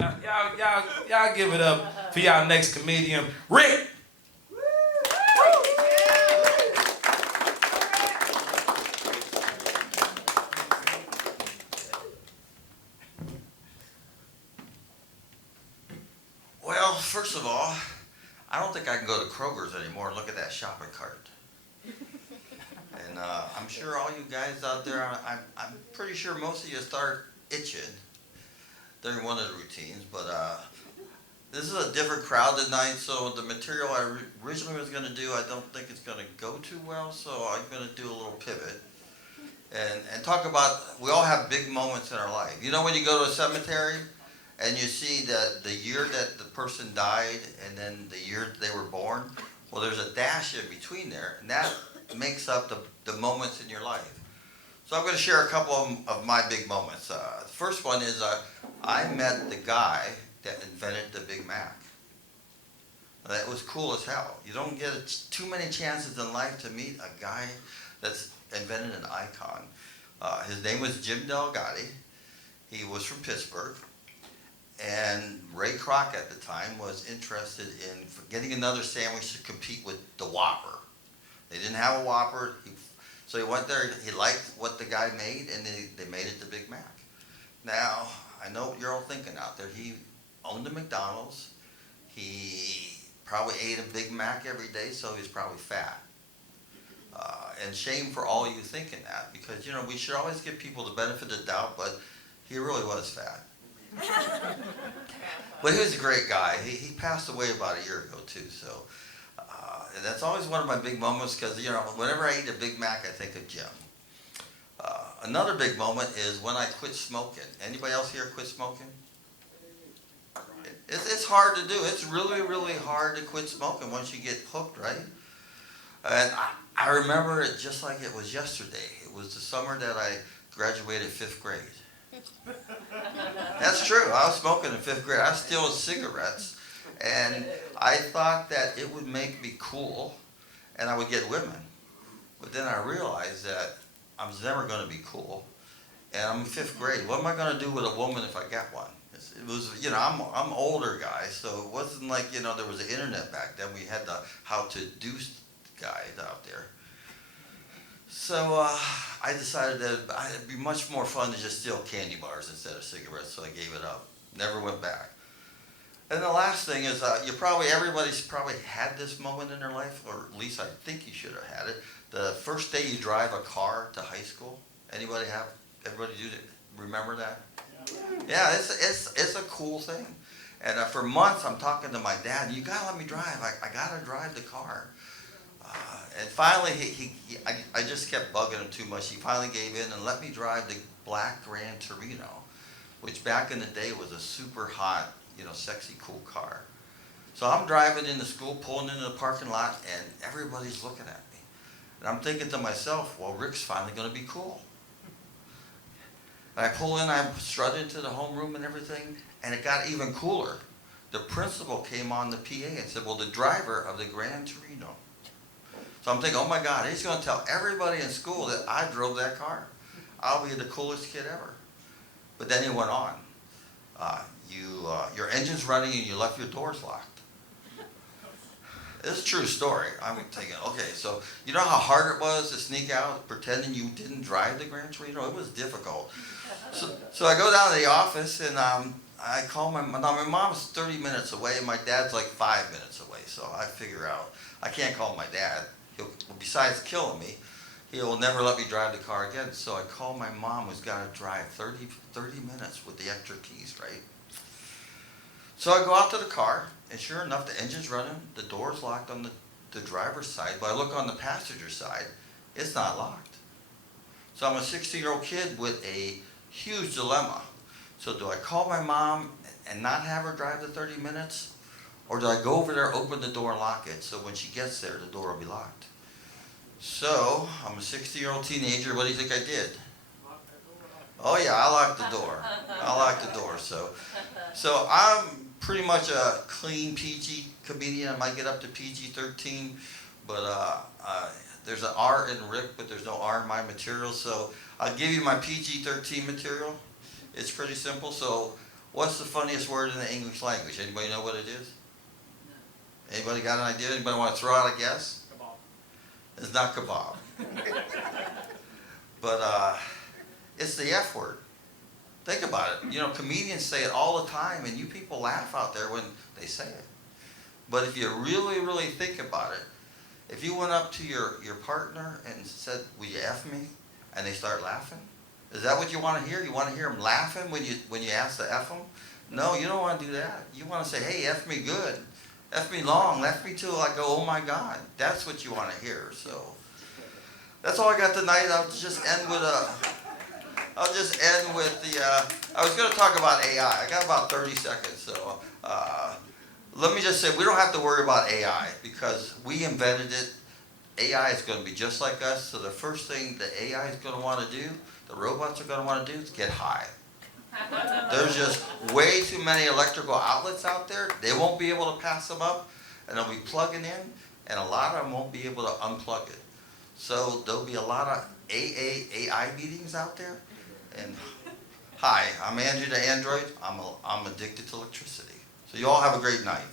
Y'all give it up for y'all next comedian, Rick. Well, first of all, I don't think I can go to Kroger's anymore and look at that shopping cart. And I'm sure all you guys out there, I'm pretty sure most of you start itching during one of the routines, but this is a different crowd tonight, so the material I originally was going to do, I don't think it's going to go too well, so I'm going to do a little pivot and talk about, we all have big moments in our life. You know when you go to a cemetery and you see that the year that the person died and then the year they were born, well, there's a dash in between there, and that makes up the moments in your life. So I'm going to share a couple of my big moments. The first one is I met the guy that invented the Big Mac. That was cool as hell. You don't get too many chances in life to meet a guy that's invented an icon. His name was Jim Delgatti. He was from Pittsburgh. And Ray Kroc at the time was interested in getting another sandwich to compete with the Whopper. They didn't have a Whopper, so he went there, he liked what the guy made, and they made it the Big Mac. Now, I know what you're all thinking out there. He owned a McDonald's. He probably ate a Big Mac every day, so he's probably fat. And shame for all you thinking that, because, you know, we should always give people the benefit of the doubt, but he really was fat. But he was a great guy. He passed away about a year ago, too, so. And that's always one of my big moments, because, you know, whenever I eat a Big Mac, I think of Jim. Another big moment is when I quit smoking. Anybody else here quit smoking? It's hard to do. It's really, really hard to quit smoking once you get hooked, right? And I remember it just like it was yesterday. It was the summer that I graduated 5th grade. That's true. I was smoking in 5th grade. I was stealing cigarettes. And I thought that it would make me cool and I would get women. But then I realized that I was never going to be cool. And I'm in 5th grade. What am I going to do with a woman if I got one? It was, you know, I'm an older guy, so it wasn't like, you know, there was the internet back then. We had the how to do guide out there. So I decided that it'd be much more fun to just steal candy bars instead of cigarettes, so I gave it up. Never went back. And the last thing is, everybody's probably had this moment in their life, or at least I think you should have had it. The first day you drive a car to high school. Everybody remember that? Yeah, it's a cool thing. And for months I'm talking to my dad, you gotta let me drive. I gotta drive the car. And finally, I just kept bugging him too much. He finally gave in and let me drive the black Gran Torino, which back in the day was a super hot, you know, sexy, cool car. So I'm driving into school, pulling into the parking lot, and everybody's looking at me. And I'm thinking to myself, well, Rick's finally going to be cool. And I pull in, I strut into the homeroom and everything, and it got even cooler. The principal came on the PA and said, well, the driver of the Gran Torino. So I'm thinking, oh my God, he's going to tell everybody in school that I drove that car. I'll be the coolest kid ever. But then he went on. Your engine's running and you left your doors locked. It's a true story. I'm thinking, okay, so you know how hard it was to sneak out pretending you didn't drive the Gran Torino? It was difficult. So I go down to the office and I call my mom. Now my mom's 30 minutes away and my dad's like 5 minutes away. So I figure out, I can't call my dad. Besides killing me, he'll never let me drive the car again. So I call my mom, who's got to drive 30 minutes with the extra keys, right? So I go out to the car, and sure enough, the engine's running, the door's locked on the driver's side, but I look on the passenger side, it's not locked. So I'm a 16-year-old kid with a huge dilemma. So do I call my mom and not have her drive the 30 minutes? Or do I go over there, open the door, and lock it, so when she gets there, the door will be locked? So, I'm a 60-year-old teenager, what do you think I did? Oh yeah, I locked the door. I locked the door, so I'm pretty much a clean PG comedian. I might get up to PG-13, but there's an R in Rick, but there's no R in my material, so I'll give you my PG-13 material. It's pretty simple, so What's the funniest word in the English language? Anybody know what it is? Anybody got an idea? Anybody want to throw out a guess? Kebab. It's not kebab. But it's the F word. Think about it. You know, comedians say it all the time, and you people laugh out there when they say it. But if you really, really think about it, if you went up to your partner and said, "Will you F me?" and they start laughing, is that what you want to hear? You want to hear them laughing when you ask to F them? No, you don't want to do that. You want to say, "Hey, F me good. F me long. F me till I go, oh my God." That's what you want to hear. So that's all I got tonight. I'll just end with the, I was going to talk about AI. I got about 30 seconds. So let me just say, we don't have to worry about AI because we invented it. AI is going to be just like us. So the first thing the AI is going to want to do, the robots are going to want to do, is get high. There's just way too many electrical outlets out there. They won't be able to pass them up, and they'll be plugging in, and a lot of them won't be able to unplug it. So there'll be a lot of AI meetings out there. And hi, I'm Andrew the Android. I'm addicted to electricity. So you all have a great night.